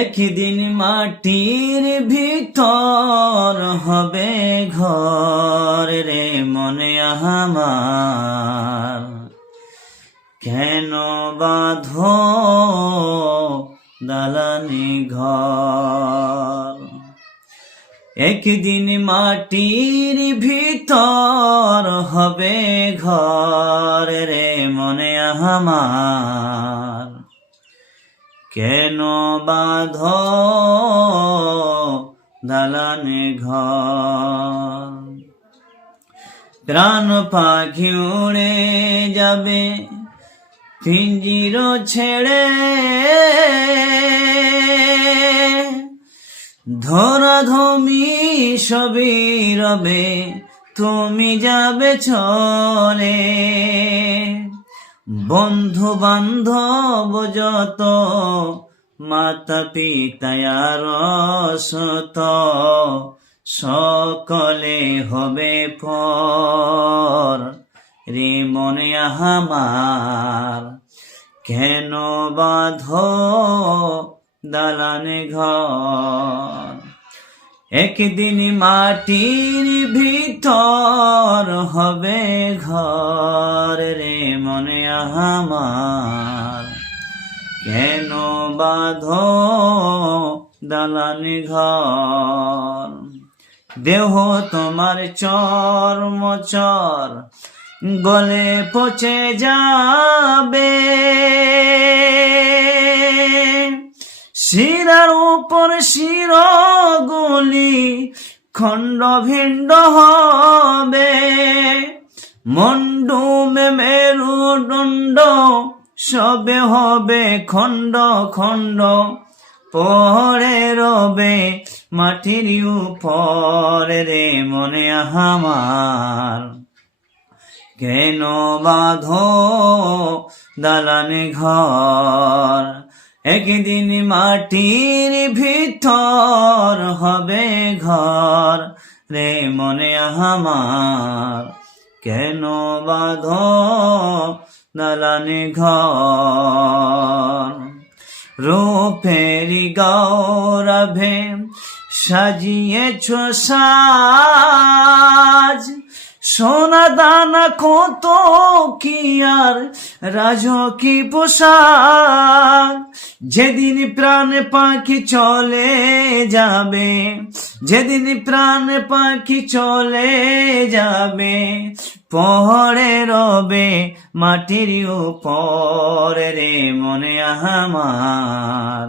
একদিন মাটির ভিতর হবে ঘর রে মনে আমার, কেন বাঁধো দালানি ঘর। একদিন মাটির ভিতর হবে ঘর রে মনে আমার, কেন বাঁধো দালানে ঘর। প্রাণ পাখি উড়ে যাবে পিঞ্জির ছেড়ে, ধরাধমি সবই রবে তুমি যাবে চলে। বন্ধু বান্ধব যত মাতা পিতায়ার সত, সকলে হবে পর রে মনে আমার, কেন বাঁধো দালানে ঘর। একদিন মাটির ভিতর হবে ঘর রে মনে আমার, কেন বাঁধো দালানে ঘর। দেহ তোমার চর্মচর গলে পচে যাবে, শিরার উপর শিরগুলি খণ্ড ভিণ্ড হবে। মন্ডুমে মেরুদণ্ড সবে হবে খণ্ড খণ্ড, পড়ে রবে মাটির উপর রে মনে আমার, কেন বাঁধো দালানে ঘর। একদিন মাটির ভিতর হবে ঘর রে মনে আমার, কেন বাঁধো দালানে ঘর। রূপেরি গৌরভে সাজিয়েছ সাজ, সোনা দানা কত কি আর রাজকি পোশাক। যেদিন প্রাণ পাখি চলে যাবে, যেদিন প্রাণ পাখি চলে যাবে, পড়ে রবে মাটির উপর রে মনে আমার,